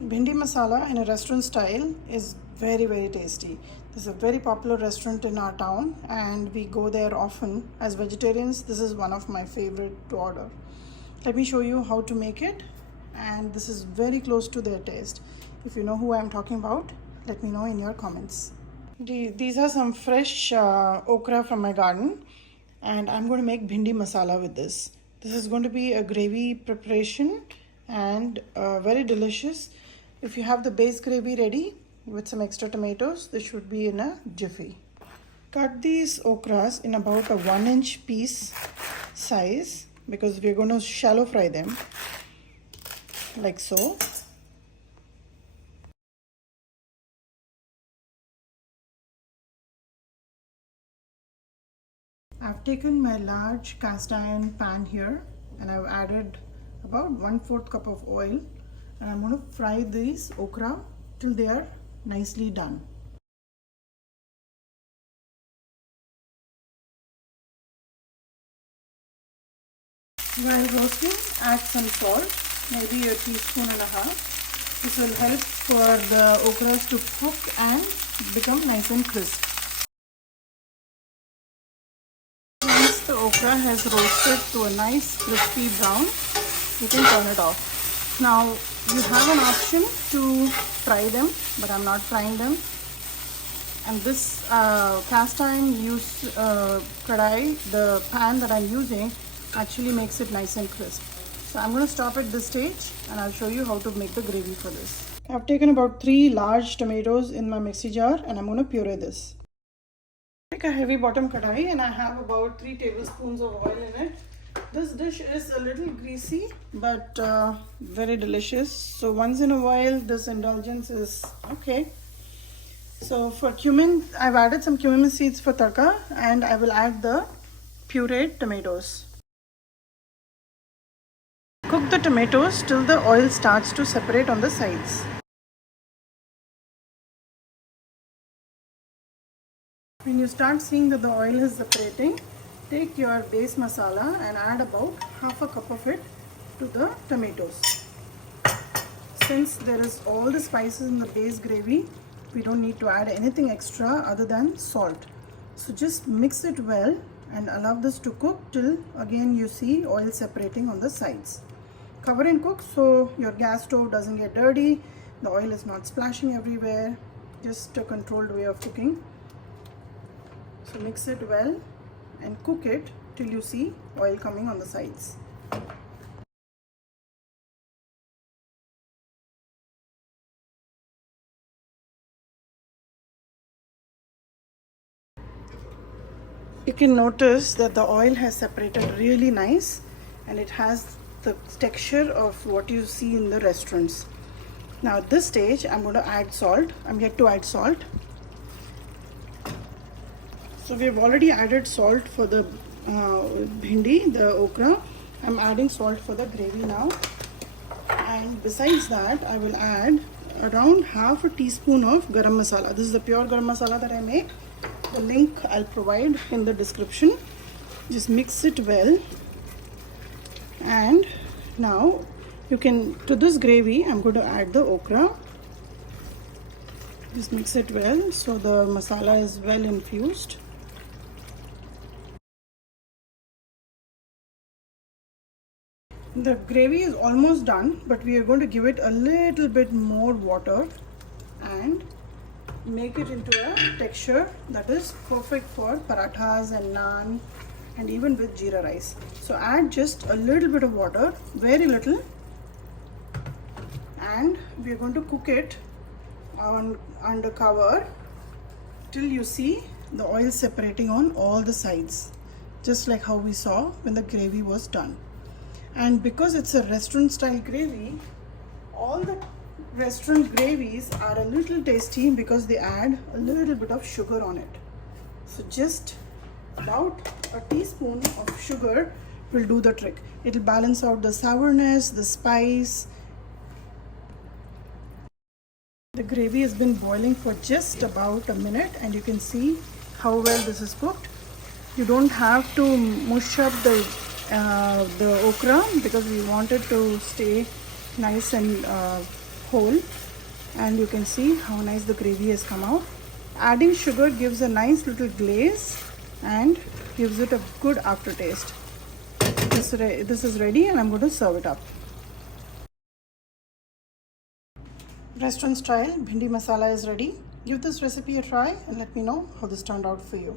Bhindi masala in a restaurant style is very tasty. This is a very popular restaurant in our town and we go there often. As vegetarians, this is one of my favorite to order. Let me show you how to make it, and this is very close to their taste. If you know who I'm talking about, let me know in your comments. These are some fresh okra from my garden, and I'm going to make bhindi masala with this. This is going to be a gravy preparation and very delicious. If you have the base gravy ready with some extra tomatoes, this should be in a jiffy. Cut these okras in about a 1-inch piece size because we're going to shallow fry them like so. I've taken my large cast iron pan here and I've added about 1/4 cup of oil, and I'm going to fry these okra till they are nicely done. While roasting, add some salt, maybe a teaspoon and a half. This will help for the okras to cook and become nice and crisp. Once the okra has roasted to a nice crispy brown, you can turn it off. Now you have an option to fry them, but I'm not frying them. And this cast iron kadai, the pan that I'm using, actually makes it nice and crisp. So I'm going to stop at this stage and I'll show you how to make the gravy for this. I've taken about 3 large tomatoes in my mixie jar and I'm going to puree this. Take a heavy bottom kadai and I have about 3 tablespoons of oil in it. This dish is a little greasy but very delicious. So once in a while this indulgence is okay. So for cumin, I've added some cumin seeds for tadka and I will add the pureed tomatoes. Cook the tomatoes till the oil starts to separate on the sides. When you start seeing that the oil is separating, take your base masala and add about half a cup of it to the tomatoes. Since there is all the spices in the base gravy, we don't need to add anything extra other than salt. So just mix it well and allow this to cook till again you see oil separating on the sides. Cover and cook so your gas stove doesn't get dirty, the oil is not splashing everywhere. Just a controlled way of cooking. So mix it well and cook it till you see oil coming on the sides. You can notice that the oil has separated really nice and it has the texture of what you see in the restaurants. Now at this stage I'm going to add salt. I'm yet to add salt. So we have already added salt for the bhindi, the okra. I'm adding salt for the gravy now. And besides that, I will add around half a teaspoon of garam masala. This is the pure garam masala that I make. The link I'll provide in the description. Just mix it well. And now you can, to this gravy, I'm going to add the okra. Just mix it well so the masala is well infused. The gravy is almost done, but we are going to give it a little bit more water and make it into a texture that is perfect for parathas and naan and even with jeera rice. So add just a little bit of water, very little, and we are going to cook it under cover till you see the oil separating on all the sides, just like how we saw when the gravy was done. And because it's a restaurant style gravy, all the restaurant gravies are a little tasty because they add a little bit of sugar on it. So just about a teaspoon of sugar will do the trick. It will balance out the sourness, the spice. The gravy has been boiling for just about a minute and you can see how well this is cooked. You don't have to mush up the okra because we want it to stay nice and whole, and you can see how nice the gravy has come out. Adding sugar gives a nice little glaze and gives it a good aftertaste. This is ready and I'm going to serve it up. Restaurant style Bhindi masala is ready. Give this recipe a try and let me know how this turned out for you.